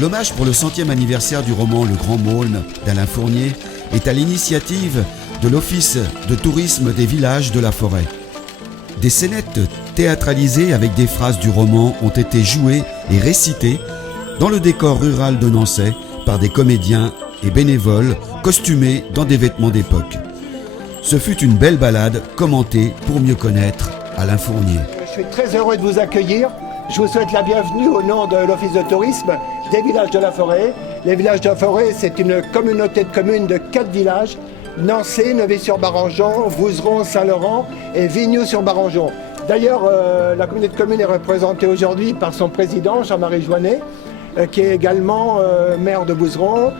L'hommage pour le 100e anniversaire du roman Le Grand Maulne d'Alain Fournier est à l'initiative de l'Office de tourisme des villages de la forêt. Des scénettes théâtralisées avec des phrases du roman ont été jouées et récitées dans le décor rural de Nançay par des comédiens et bénévoles costumés dans des vêtements d'époque. Ce fut une belle balade commentée pour mieux connaître Alain Fournier. Je suis très heureux de vous accueillir. Je vous souhaite la bienvenue au nom de l'Office de tourisme des villages de la forêt. Les villages de la forêt, c'est une communauté de communes de 4 villages. Nançay, Neuvy-sur-Barangeon, Vouzeron, Saint-Laurent et Vignoux-sur-Barangeon. D'ailleurs, la communauté de communes est représentée aujourd'hui par son président, Jean-Marie Joannet, qui est également maire de Vouzeron.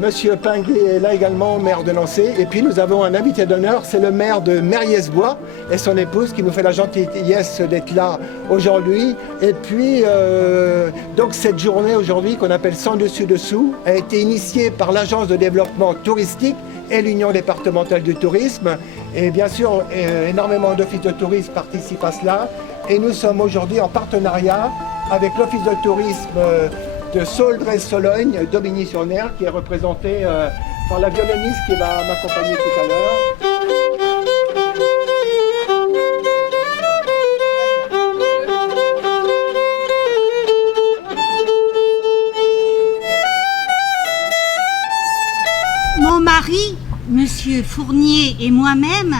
Monsieur Pinguet est là également, maire de Nançay. Et puis nous avons un invité d'honneur, c'est le maire de Mériès-Bois et son épouse qui nous fait la gentillesse d'être là aujourd'hui. Et puis, donc cette journée aujourd'hui qu'on appelle Sans Dessus Dessous a été initiée par l'Agence de développement touristique et l'Union départementale du tourisme. Et bien sûr, énormément d'offices de tourisme participent à cela. Et nous sommes aujourd'hui en partenariat avec l'Office de tourisme de Sauldraye-Sologne, d'Aubigny-sur-Ner, qui est représenté par la violoniste qui va m'accompagner tout à l'heure. Mon mari, Monsieur Fournier et moi-même,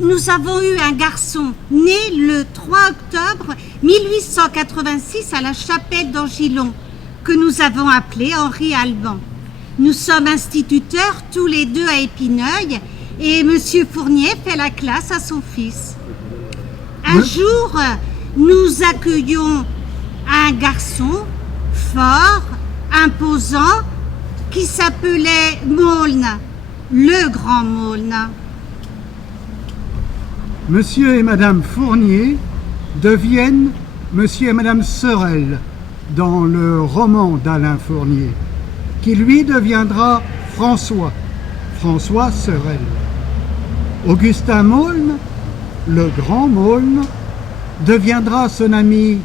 nous avons eu un garçon né le 3 octobre 1886 à la chapelle d'Angilon, que nous avons appelé Henri Alban. Nous sommes instituteurs tous les deux à Épineuil et Monsieur Fournier fait la classe à son fils. Un jour, nous accueillons un garçon fort, imposant, qui s'appelait Maulne, le Grand Maulne. Monsieur et Madame Fournier deviennent Monsieur et Madame Sorel dans le roman d'Alain Fournier, qui lui deviendra François Sorel. Augustin Maulne, le Grand Maulne, deviendra son ami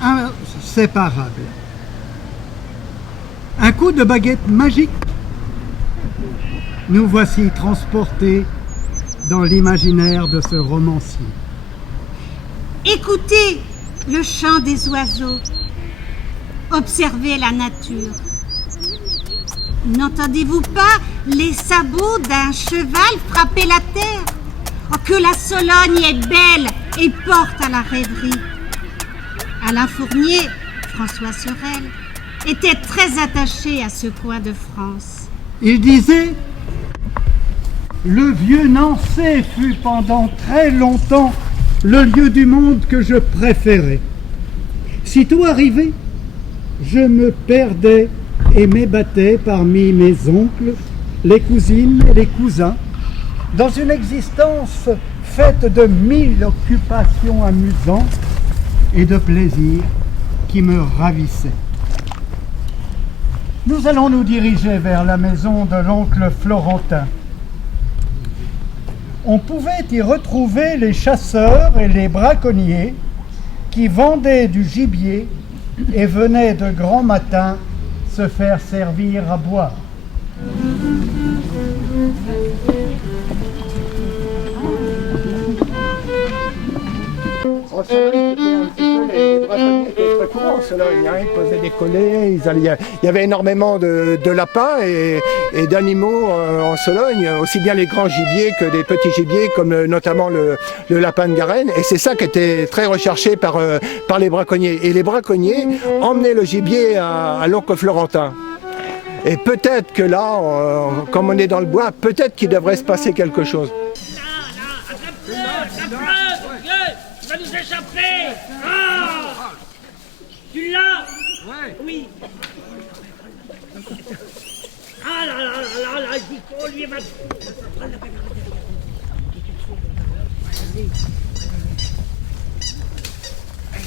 inséparable. Un coup de baguette magique, nous voici transportés dans l'imaginaire de ce romancier. Écoutez le chant des oiseaux. Observez la nature. N'entendez-vous pas les sabots d'un cheval frapper la terre? Oh, que la Sologne est belle et porte à la rêverie. Alain Fournier, François Sorel, était très attaché à ce coin de France. Il disait: le vieux Nançay fut pendant très longtemps le lieu du monde que je préférais. Sitôt arrivé, je me perdais et m'ébattais parmi mes oncles, les cousines et les cousins, dans une existence faite de 1000 occupations amusantes et de plaisirs qui me ravissaient. Nous allons nous diriger vers la maison de l'oncle Florentin. On pouvait y retrouver les chasseurs et les braconniers qui vendaient du gibier et venaient de grand matin se faire servir à boire. Les braconniers étaient très courants en Sologne, ils posaient des collets, il y avait énormément de lapins et d'animaux en Sologne, aussi bien les grands gibiers que des petits gibiers, comme notamment le lapin de Garenne, et c'est ça qui était très recherché par les braconniers. Et les braconniers emmenaient le gibier à l'oncle Florentin. Et peut-être que là, comme on est dans le bois, peut-être qu'il devrait se passer quelque chose. Tu vas nous échapper! Ah! Tu l'as? Ouais. Oui. Ah là là là là, il faut lui mettre.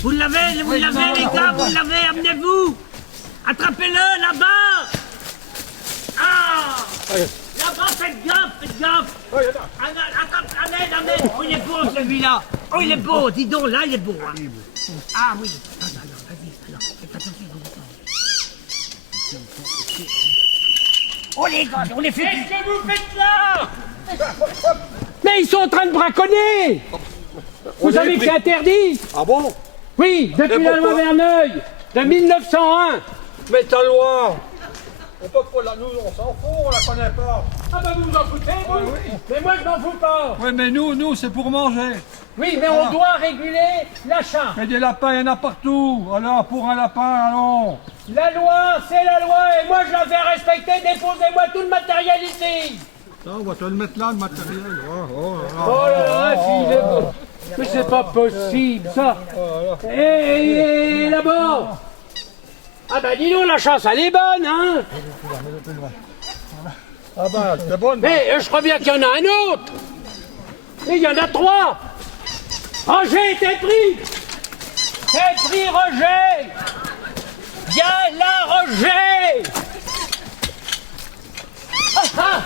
Vous l'avez les gars, vous l'avez, amenez-vous! Attrapez-le là-bas! Ah! Là-bas, faites gaffe! Amène! Oh, il est beau celui-là! Oh, il est beau! Dis donc, là, il est beau! Hein. Ah oui! Non, vas-y, alors, faites attention! Oh les gars, on les fait... Qu'est-ce que vous faites là? Mais ils sont en train de braconner. Vous savez que c'est interdit? Ah bon? Oui, depuis la loi Verneuil de 1901. Mais ta loi, on peut pas la nous, on s'en fout, on la connaît pas. Ah bah vous vous en foutez, vous? Oui. Mais moi je m'en fous pas. Oui, mais nous, c'est pour manger. Oui, mais on doit réguler l'achat. Mais des lapins, il y en a partout. Alors, pour un lapin, allons. La loi, c'est la loi, et moi je la fais respecter. Déposez-moi tout le matériel ici. Ça, on va te le mettre là, le matériel. Oh là là, s'il est beau. Mais c'est pas possible, ça. Et là-bas. Ah bah dis donc, la chance, elle est bonne, hein. Ah ben, c'est bon. Mais je crois bien qu'il y en a un autre. Mais il y en a 3. Roger, t'es pris. T'es pris, Roger. Viens là, Roger. Ah.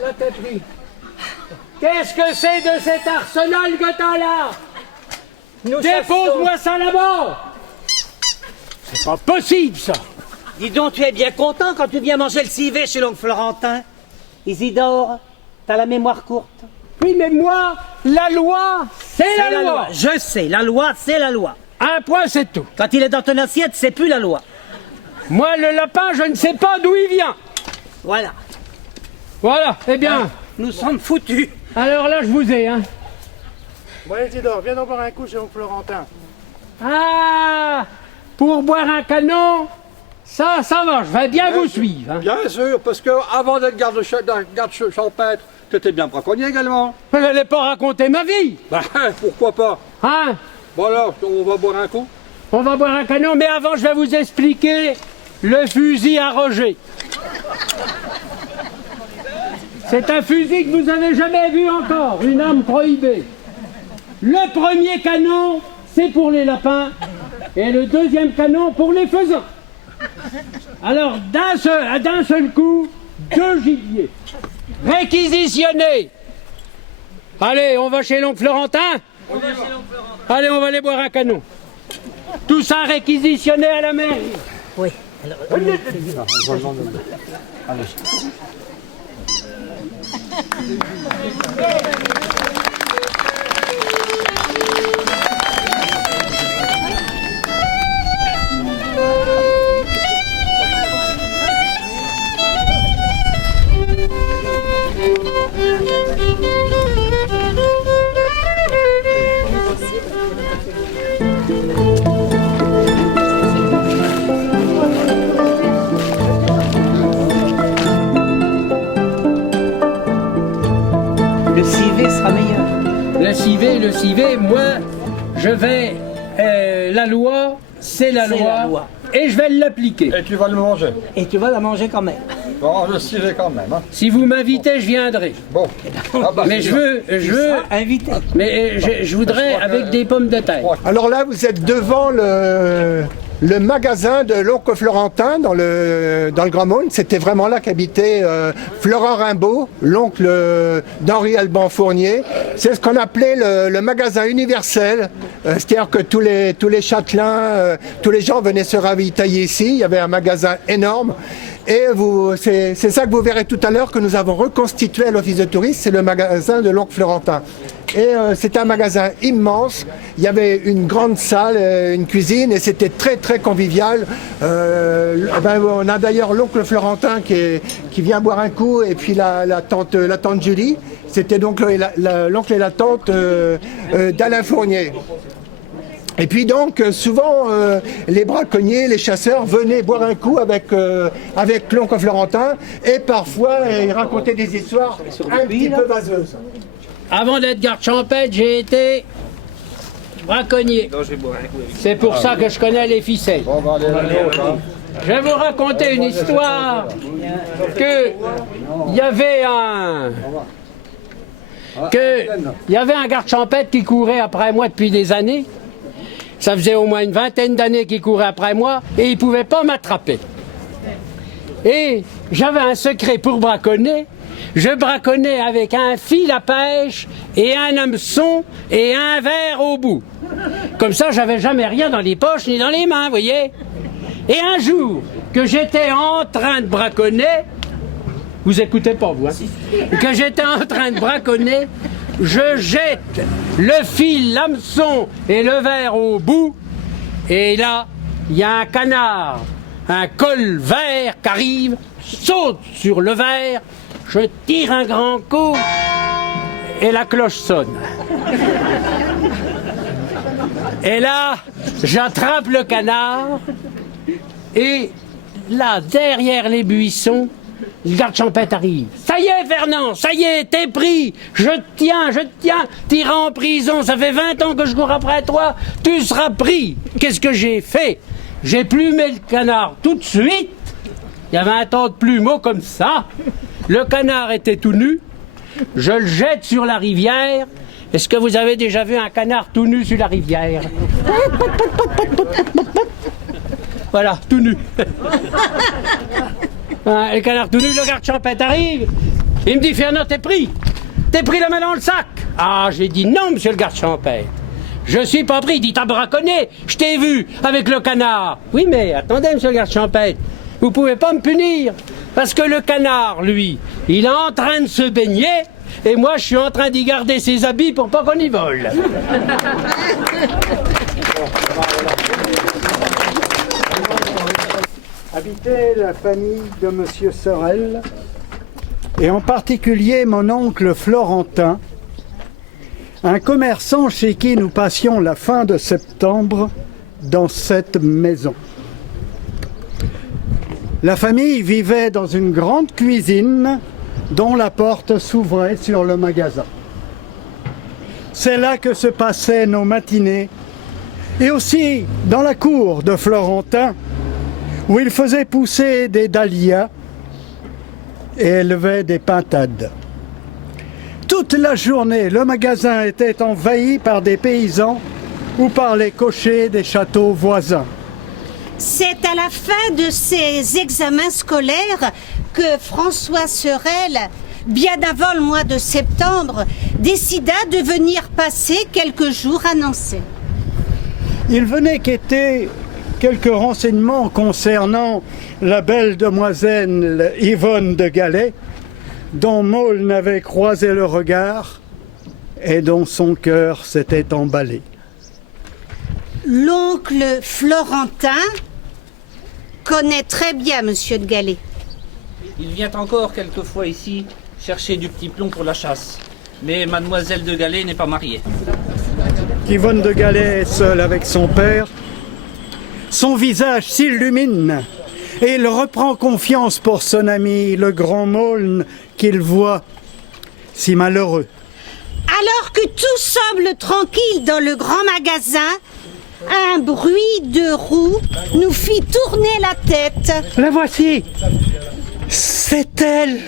Là, t'es pris. Qu'est-ce que c'est de cet arsenal que t'as là? Dépose-moi ça là-bas. C'est pas possible, ça. Dis donc, tu es bien content quand tu viens manger le civet chez l'oncle Florentin. Isidore, t'as la mémoire courte. Oui, mais moi, la loi, c'est la loi. Je sais, la loi, c'est la loi. Un point, c'est tout. Quand il est dans ton assiette, c'est plus la loi. Moi, le lapin, je ne sais pas d'où il vient. Voilà. Voilà, eh bien, Nous sommes foutus. alors là, je vous ai, hein. Bon, Isidore, viens en boire un coup chez oncle Florentin. Ah, pour boire un canon, ça va, je vais bien vous suivre. Hein. Bien sûr, parce que avant d'être garde champêtre, t'étais bien braconnier également. Je n'allais pas raconter ma vie. Ben, pourquoi pas? Hein. Bon alors, on va boire un coup. On va boire un canon, mais avant, je vais vous expliquer le fusil à Roger. C'est un fusil que vous n'avez jamais vu encore, une arme prohibée. Le premier canon, c'est pour les lapins, et le deuxième canon pour les faisans. Alors, d'un seul coup, 2 gibiers. Réquisitionnés. Allez, on va chez l'oncle Florentin. Allez, on va aller boire un canon. Tout ça réquisitionné à la mairie. Oui. Le civet sera meilleur. Le civet, moi, je vais... la loi, c'est la loi. Et je vais l'appliquer. Et tu vas le manger. Et tu vas la manger quand même. Bon, le civet quand même. Hein. Si vous m'invitez, je viendrai. Bon. Ah bah, Mais je veux... Invité. Mais je voudrais avec des pommes de terre. Alors là, vous êtes devant le magasin de l'oncle Florentin dans le Grand Monde. C'était vraiment là qu'habitait Florent Rimbaud, l'oncle d'Henri Alban Fournier. C'est ce qu'on appelait le magasin universel. C'est-à-dire que tous les châtelains, tous les gens venaient se ravitailler ici. Il y avait un magasin énorme. Et c'est ça que vous verrez tout à l'heure que nous avons reconstitué à l'office de tourisme, c'est le magasin de l'oncle Florentin. Et c'était un magasin immense, il y avait une grande salle, une cuisine, et c'était très très convivial. On a d'ailleurs l'oncle Florentin qui vient boire un coup, et puis la tante Julie, c'était donc l'oncle et la tante d'Alain Fournier. Et puis donc, souvent, les braconniers, les chasseurs venaient boire un coup avec l'oncle Florentin, et parfois, ils racontaient des histoires un petit peu vaseuses. Avant d'être garde champêtre, j'ai été braconnier. C'est pour ça que je connais les ficelles. on va aller là. Je vais vous raconter une histoire que il y avait un garde champêtre qui courait après moi depuis des années. Ça faisait au moins une vingtaine d'années qu'il courait après moi et il ne pouvait pas m'attraper. Et j'avais un secret pour braconner. Je braconnais avec un fil à pêche et un hameçon et un verre au bout. Comme ça, j'avais jamais rien dans les poches ni dans les mains, vous voyez. Et un jour, que j'étais en train de braconner, vous écoutez pas vous, hein, que j'étais en train de braconner, je jette le fil, l'hameçon et le verre au bout, et là, il y a un canard, un col vert qui arrive, saute sur le verre, je tire un grand coup, et la cloche sonne. Et là, j'attrape le canard, et là, derrière les buissons, le garde champêtre arrive. Ça y est, Fernand, ça y est, t'es pris. Je tiens, t'iras en prison. Ça fait 20 ans que je cours après toi. Tu seras pris. Qu'est-ce que j'ai fait? J'ai plumé le canard tout de suite. Il y avait un tas de plumeaux comme ça. Le canard était tout nu. Je le jette sur la rivière. Est-ce que vous avez déjà vu un canard tout nu sur la rivière? Voilà, tout nu. Le canard tout nu, le garde champêtre arrive. Il me dit, Fernand, t'es pris. T'es pris la main dans le sac. Ah, j'ai dit non, monsieur le garde champêtre. Je suis pas pris. Il dit, t'as braconné. Je t'ai vu avec le canard. Oui, mais attendez, monsieur le garde champêtre. Vous pouvez pas me punir. Parce que le canard, lui, il est en train de se baigner. Et moi, je suis en train d'y garder ses habits pour pas qu'on y vole. Habitait la famille de Monsieur Sorel, et en particulier mon oncle Florentin, un commerçant chez qui nous passions la fin de septembre dans cette maison. La famille vivait dans une grande cuisine dont la porte s'ouvrait sur le magasin. C'est là que se passaient nos matinées, et aussi dans la cour de Florentin, où il faisait pousser des dahlias et élevait des pintades. Toute la journée, le magasin était envahi par des paysans ou par les cochers des châteaux voisins. C'est à la fin de ses examens scolaires que François Sorel, bien avant le mois de septembre, décida de venir passer quelques jours à Nancy. Il venait quêter quelques renseignements concernant la belle demoiselle Yvonne de Galais, dont Maule n'avait croisé le regard et dont son cœur s'était emballé. L'oncle Florentin connaît très bien Monsieur de Galais. Il vient encore quelquefois ici chercher du petit plomb pour la chasse. Mais mademoiselle de Galais n'est pas mariée. Yvonne de Galais est seule avec son père. Son visage s'illumine et il reprend confiance pour son ami, le grand Maulne, qu'il voit si malheureux. Alors que tout semble tranquille dans le grand magasin, un bruit de roue nous fit tourner la tête. La voici. C'est elle.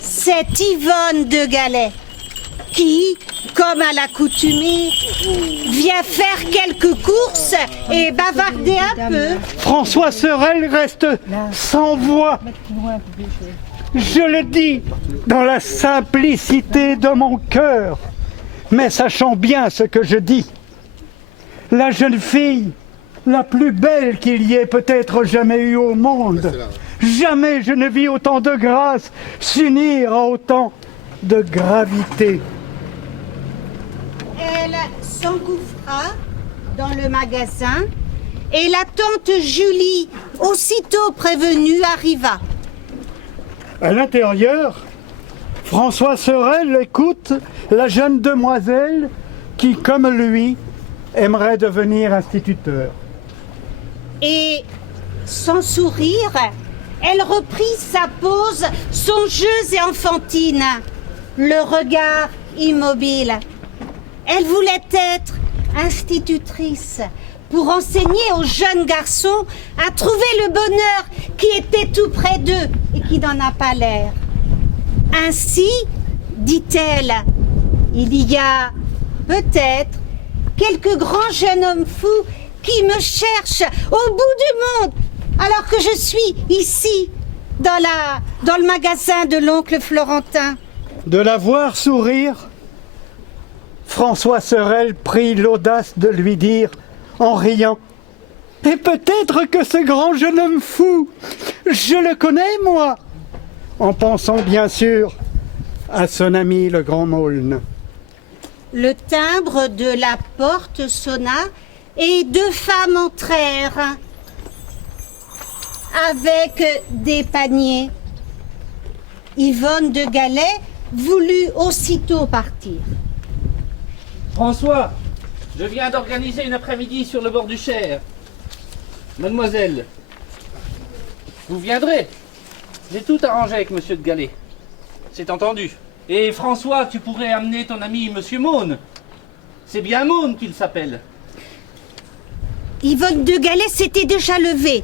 C'est Yvonne de Galais qui, comme à l'accoutumée, vient faire quelques courses et bavarder un peu. François Sorel reste sans voix. Je le dis dans la simplicité de mon cœur, mais sachant bien ce que je dis. La jeune fille, la plus belle qu'il y ait peut-être jamais eu au monde. Jamais je ne vis autant de grâce s'unir à autant de gravité. Elle s'engouffra dans le magasin et la tante Julie, aussitôt prévenue, arriva. À l'intérieur, François Sorel écoute la jeune demoiselle qui, comme lui, aimerait devenir instituteur. Et, sans sourire, elle reprit sa pose songeuse et enfantine, le regard immobile. Elle voulait être institutrice pour enseigner aux jeunes garçons à trouver le bonheur qui était tout près d'eux et qui n'en a pas l'air. Ainsi, dit-elle, il y a peut-être quelques grands jeunes hommes fous qui me cherchent au bout du monde alors que je suis ici, dans le magasin de l'oncle Florentin. De la voir sourire, François Sorel prit l'audace de lui dire, en riant, Et peut-être que ce grand jeune homme fou, je le connais, moi, en pensant bien sûr à son ami le grand Maulne. Le timbre de la porte sonna et 2 femmes entrèrent avec des paniers. Yvonne de Galais voulut aussitôt partir. François, je viens d'organiser une après-midi sur le bord du Cher. Mademoiselle, vous viendrez. J'ai tout arrangé avec monsieur de Galais. C'est entendu. Et François, tu pourrais amener ton ami monsieur Maune. C'est bien Maune qu'il s'appelle. Yvonne de Galais s'était déjà levée,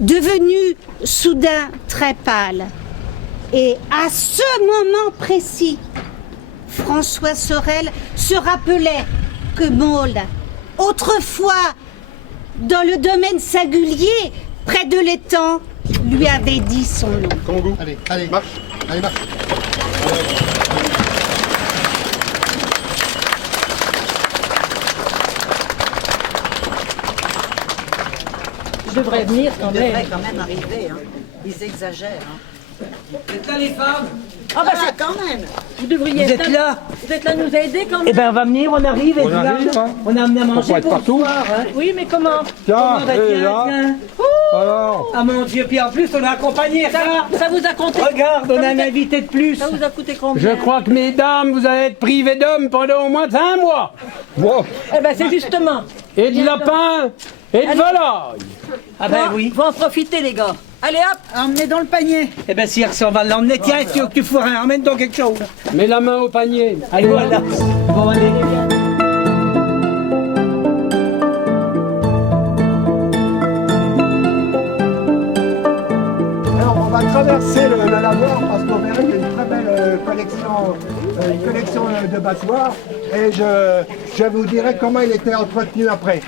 devenue soudain très pâle. Et à ce moment précis, François Sorel se rappelait que Maulne, autrefois dans le domaine singulier, près de l'étang, lui avait dit son nom. Kangou. Allez, marche. Allez, marche. Je devrais venir quand même. Ils devraient quand même arriver, hein. Ils exagèrent. Hein. Vous êtes là les femmes? Ah bah Ah, quand même. vous devriez Vous êtes là? Vous êtes là nous aider quand même. Eh ben on va venir, on arrive, et On arrive, hein. on a amené à manger être pour le partout. soir. Hein. Oui, mais comment? Tiens, Bah, et tiens, là. tiens. Alors, Ah mon Dieu, puis en plus on a accompagné ça. Ça vous a compté? Regarde, on a un invité de plus. Ça vous a coûté Je combien? crois que mesdames, vous allez être privées d'hommes pendant au moins 1 mois. bon, Eh ben c'est justement. Et de lapin, et de volaille. Ah ben oui. Faut en profiter les gars. Allez hop, emmenez dans le panier. Eh ben si on va l'emmener, tiens, si tu veux que tu fourres un, emmène donc quelque chose. Mets la main au panier. Allez, voilà. Bon, allez. Alors on va traverser le lavoir parce qu'on verra qu'il y a une très belle collection de battoirs et je vous dirai comment il était entretenu après.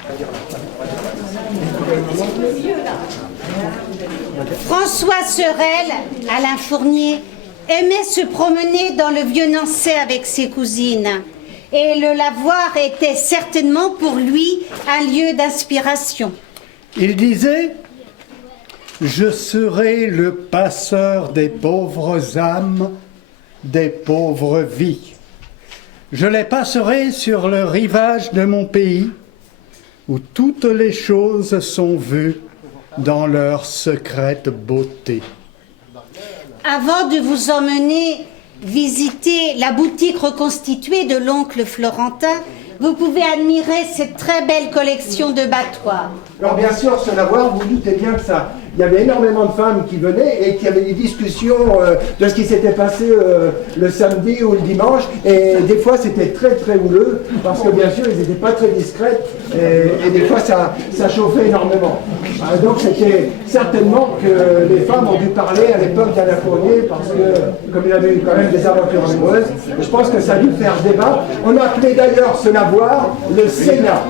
François Sorel, Alain Fournier, aimait se promener dans le vieux Nancy avec ses cousines. Et le lavoir était certainement pour lui un lieu d'inspiration. Il disait « Je serai le passeur des pauvres âmes, des pauvres vies. Je les passerai sur le rivage de mon pays, où toutes les choses sont vues dans leur secrète beauté. » Avant de vous emmener visiter la boutique reconstituée de l'oncle Florentin, vous pouvez admirer cette très belle collection de battoirs. Alors bien sûr, ce lavoir, vous doutez bien que ça, il y avait énormément de femmes qui venaient et qui avaient des discussions de ce qui s'était passé le samedi ou le dimanche. Et des fois, c'était très très houleux parce que bien sûr, ils n'étaient pas très discrètes et des fois, ça chauffait énormément. Donc c'était certainement que les femmes ont dû parler à l'époque d'Alain Fournier parce que, comme il avait eu quand même des aventures amoureuses, je pense que ça a dû faire débat. On a appelé d'ailleurs ce lavoir le Sénat.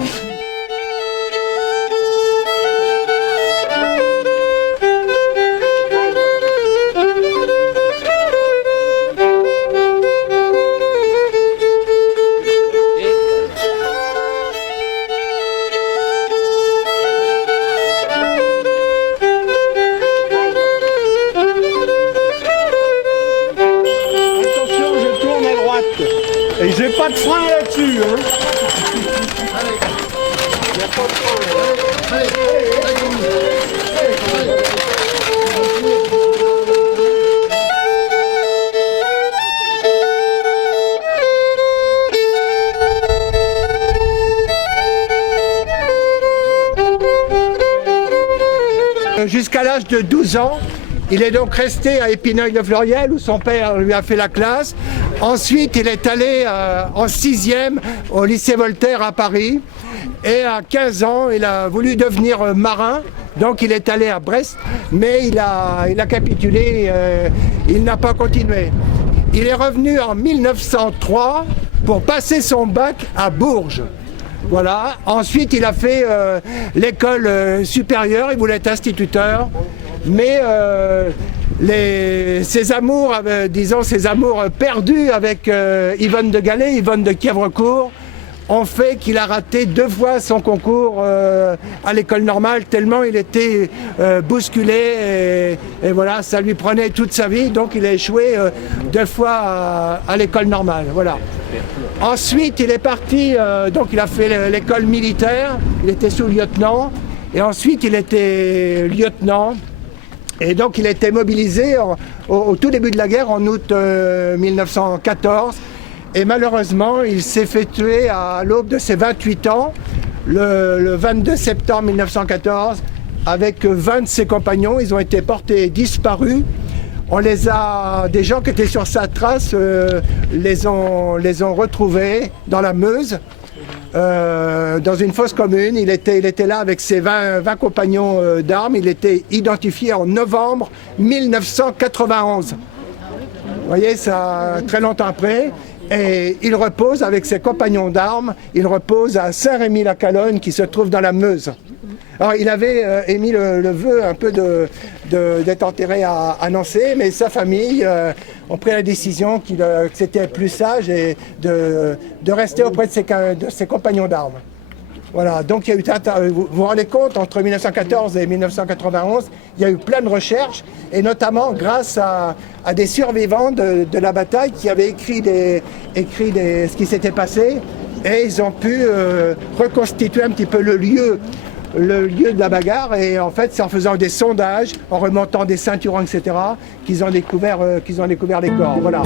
Attention, je tourne à droite. Et j'ai pas de frein là-dessus. Hein. Jusqu'à l'âge de 12 ans, il est donc resté à Épineuil-le-Fleuriel où son père lui a fait la classe. Ensuite, il est allé en 6e au lycée Voltaire à Paris. Et à 15 ans, il a voulu devenir marin. Donc il est allé à Brest, mais il a capitulé, il n'a pas continué. Il est revenu en 1903 pour passer son bac à Bourges. Voilà. Ensuite, il a fait l'école supérieure, il voulait être instituteur, mais ses amours perdus avec Yvonne de Galais, Yvonne de Quièvrecourt, ont fait qu'il a raté 2 fois son concours à l'école normale, tellement il était bousculé et voilà, ça lui prenait toute sa vie, donc il a échoué 2 fois à l'école normale. Voilà. Ensuite, il est parti, donc il a fait l'école militaire, il était sous-lieutenant, et ensuite il était lieutenant, et donc il a été mobilisé au tout début de la guerre, en août 1914, et malheureusement, il s'est fait tuer à l'aube de ses 28 ans, le 22 septembre 1914, avec 20 de ses compagnons. Ils ont été portés disparus. Des gens qui étaient sur sa trace les ont retrouvés dans la Meuse, dans une fosse commune. Il était là avec ses 20 compagnons d'armes. Il était identifié en novembre 1991. Vous voyez, ça très longtemps après. Et il repose avec ses compagnons d'armes, il repose à Saint-Rémy-la-Calogne qui se trouve dans la Meuse. Alors il avait émis le vœu un peu d'être enterré à Nancy, mais sa famille ont pris la décision que c'était plus sage et de rester auprès de ses compagnons d'armes. Voilà, donc il y a eu, vous vous rendez compte, entre 1914 et 1991, il y a eu plein de recherches, et notamment grâce à des survivants de la bataille qui avaient écrit ce qui s'était passé, et ils ont pu reconstituer un petit peu le lieu de la bagarre, et en fait c'est en faisant des sondages, en remontant des ceinturons, etc., qu'ils ont découvert les corps. Voilà.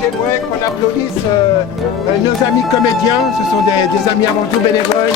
J'aimerais qu'on applaudisse nos amis comédiens, ce sont des amis avant tout bénévoles.